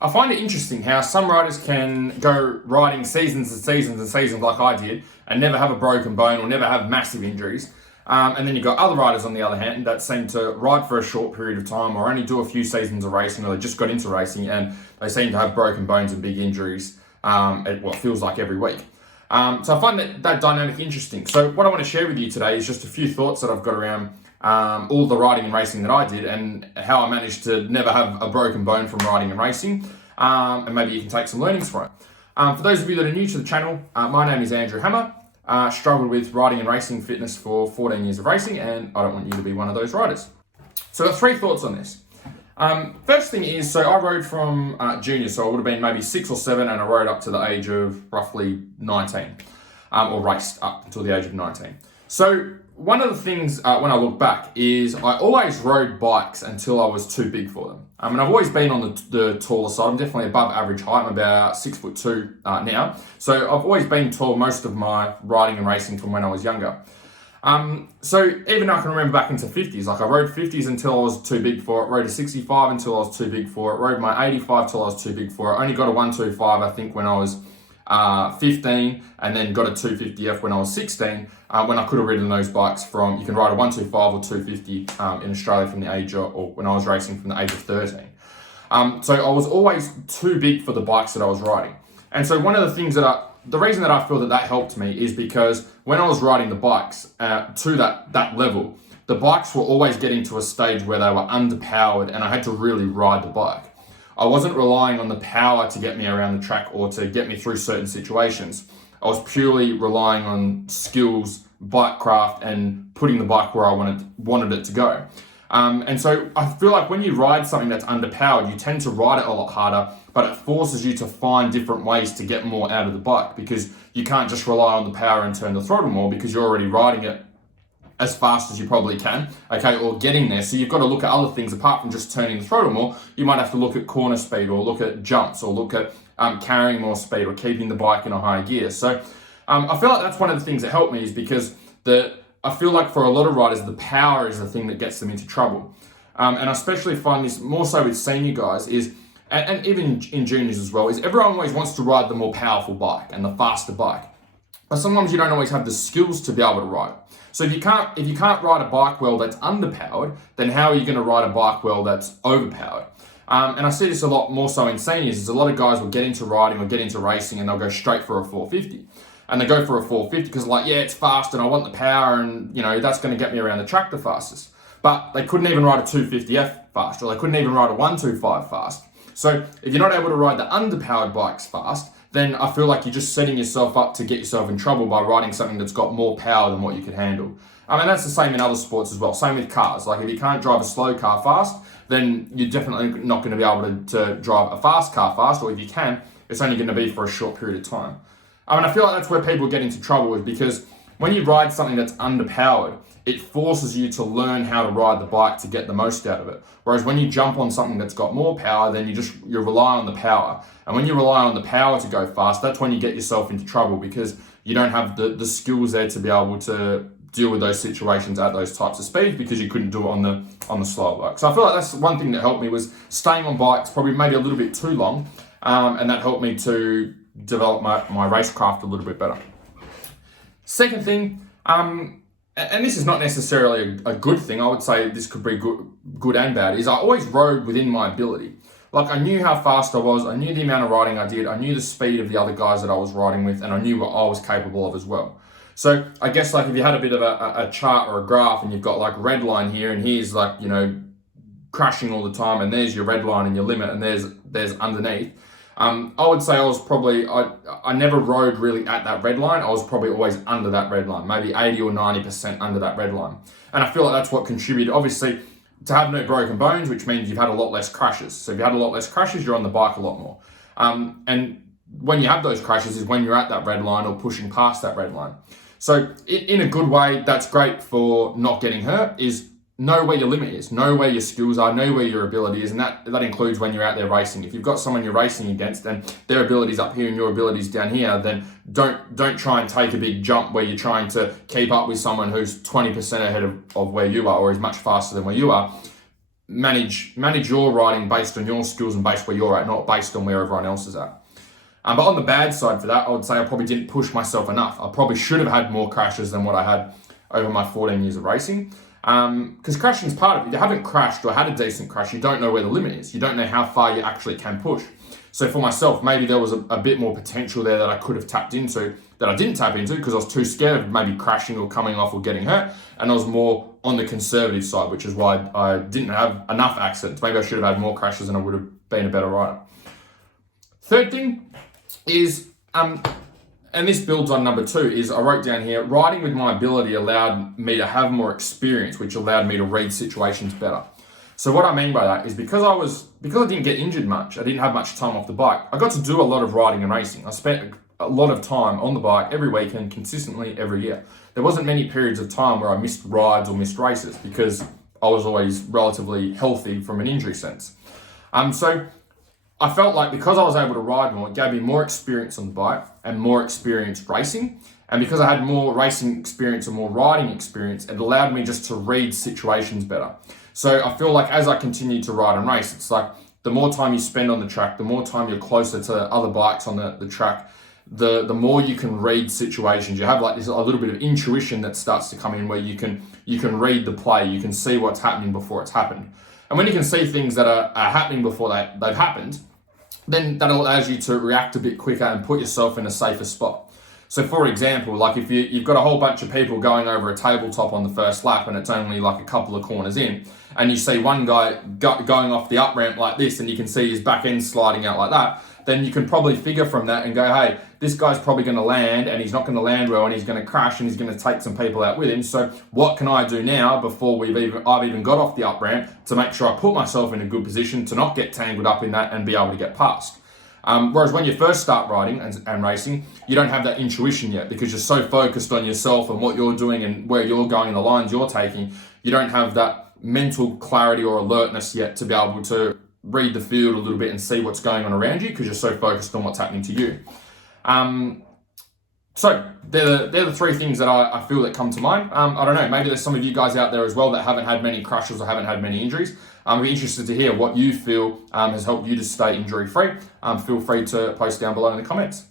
I find it interesting how some riders can go riding seasons and seasons and seasons like I did and never have a broken bone or never have massive injuries. And then you've got other riders on the other hand that seem to ride for a short period of time or only do a few seasons of racing, or they just got into racing and they seem to have broken bones and big injuries at what feels like every week. So I find that dynamic interesting. So what I want to share with you today is just a few thoughts that I've got around all the riding and racing that I did and how I managed to never have a broken bone from riding and racing. And maybe you can take some learnings from it. For those of you that are new to the channel, my name is Andrew Hammer. Struggled with riding and racing fitness for 14 years of racing, and I don't want you to be one of those riders. So I've got three thoughts on this. First thing is, so I rode from junior, so I would have been maybe 6 or 7, and I rode up to the age of roughly 19, or raced up until the age of 19. So one of the things when I look back is I always rode bikes until I was too big for them. And I've always been on the taller side. I'm definitely above average height. I'm about 6'2" now. So I've always been tall most of my riding and racing from when I was younger. So even I can remember back into 50s, like I rode 50s until I was too big for it, rode a 65 until I was too big for it, rode my 85 till I was too big for it, only got a 125 I think when I was 15, and then got a 250F when I was 16, when I could have ridden those bikes from, you can ride a 125 or 250 in Australia from the age of, or when I was racing from the age of 13. So I was always too big for the bikes that I was riding. And so one of the things the reason that I feel that helped me is because when I was riding the bikes to that level, the bikes were always getting to a stage where they were underpowered and I had to really ride the bike. I wasn't relying on the power to get me around the track or to get me through certain situations. I was purely relying on skills, bike craft, and putting the bike where I wanted it to go. And so I feel like when you ride something that's underpowered, you tend to ride it a lot harder, but it forces you to find different ways to get more out of the bike because you can't just rely on the power and turn the throttle more because you're already riding it as fast as you probably can, okay, or getting there. So you've got to look at other things apart from just turning the throttle more. You might have to look at corner speed or look at jumps or look at carrying more speed or keeping the bike in a higher gear. So I feel like that's one of the things that helped me is because I feel like for a lot of riders, the power is the thing that gets them into trouble. And I especially find this more so with senior guys and even in juniors as well, is everyone always wants to ride the more powerful bike and the faster bike. But sometimes you don't always have the skills to be able to ride. So if you can't ride a bike well that's underpowered, then how are you going to ride a bike well that's overpowered? And I see this a lot more so in seniors, is a lot of guys will get into riding or get into racing and they'll go straight for a 450. And they go for a 450 because like, yeah, it's fast and I want the power and, you know, that's going to get me around the track the fastest. But they couldn't even ride a 250F fast, or they couldn't even ride a 125 fast. So if you're not able to ride the underpowered bikes fast, then I feel like you're just setting yourself up to get yourself in trouble by riding something that's got more power than what you could handle. I mean, that's the same in other sports as well. Same with cars. Like if you can't drive a slow car fast, then you're definitely not going to be able to drive a fast car fast, or if you can, it's only going to be for a short period of time. I mean, I feel like that's where people get into trouble is because when you ride something that's underpowered, it forces you to learn how to ride the bike to get the most out of it. Whereas when you jump on something that's got more power, then you rely on the power. And when you rely on the power to go fast, that's when you get yourself into trouble because you don't have the skills there to be able to deal with those situations at those types of speeds because you couldn't do it on the slower bike. So I feel like that's one thing that helped me was staying on bikes probably maybe a little bit too long, and that helped me to develop my racecraft a little bit better. Second thing, and this is not necessarily a good thing, I would say this could be good and bad, is I always rode within my ability. Like I knew how fast I was, I knew the amount of riding I did, I knew the speed of the other guys that I was riding with, and I knew what I was capable of as well. So I guess like if you had a bit of a chart or a graph and you've got like red line here and here's like, you know, crashing all the time and there's your red line and your limit and there's underneath. I would say I was probably, I never rode really at that red line. I was probably always under that red line, maybe 80 or 90% under that red line. And I feel like that's what contributed, obviously, to have no broken bones, which means you've had a lot less crashes. So if you had a lot less crashes, you're on the bike a lot more. And when you have those crashes is when you're at that red line or pushing past that red line. So in a good way, that's great for not getting hurt, is know where your limit is, know where your skills are, know where your ability is, and that includes when you're out there racing. If you've got someone you're racing against and their ability's up here and your ability's down here, then don't try and take a big jump where you're trying to keep up with someone who's 20% ahead of where you are or is much faster than where you are. manage your riding based on your skills and based where you're at, not based on where everyone else is at. But on the bad side for that, I would say I probably didn't push myself enough. I probably should have had more crashes than what I had over my 14 years of racing. Because crashing is part of it. If you haven't crashed or had a decent crash, you don't know where the limit is. You don't know how far you actually can push. So for myself, maybe there was a bit more potential there that I could have tapped into that I didn't tap into because I was too scared of maybe crashing or coming off or getting hurt. And I was more on the conservative side, which is why I didn't have enough accidents. Maybe I should have had more crashes and I would have been a better rider. Third thing is, and this builds on number 2, is I wrote down here, riding with my ability allowed me to have more experience, which allowed me to read situations better. So what I mean by that is because I didn't get injured much, I didn't have much time off the bike, I got to do a lot of riding and racing. I spent a lot of time on the bike every weekend, consistently every year. There wasn't many periods of time where I missed rides or missed races because I was always relatively healthy from an injury sense. So I felt like because I was able to ride more, it gave me more experience on the bike and more experience racing. And because I had more racing experience and more riding experience, it allowed me just to read situations better. So I feel like as I continue to ride and race, it's like the more time you spend on the track, the more time you're closer to other bikes on the track, the more you can read situations. You have like this a little bit of intuition that starts to come in where you can read the play, you can see what's happening before it's happened. And when you can see things that are happening before they've happened, then that allows you to react a bit quicker and put yourself in a safer spot. So for example, like if you've got a whole bunch of people going over a tabletop on the first lap and it's only like a couple of corners in, and you see one guy going off the up ramp like this and you can see his back end sliding out like that, then you can probably figure from that and go, hey, this guy's probably going to land and he's not going to land well and he's going to crash and he's going to take some people out with him. So what can I do now before I've even got off the up ramp to make sure I put myself in a good position to not get tangled up in that and be able to get past? Whereas when you first start riding and racing, you don't have that intuition yet because you're so focused on yourself and what you're doing and where you're going and the lines you're taking. You don't have that mental clarity or alertness yet to be able to read the field a little bit and see what's going on around you because you're so focused on what's happening to you. So they're the 3 things that I feel that come to mind. I don't know, maybe there's some of you guys out there as well that haven't had many crashes or haven't had many injuries. I'd be interested to hear what you feel has helped you to stay injury free. Feel free to post down below in the comments.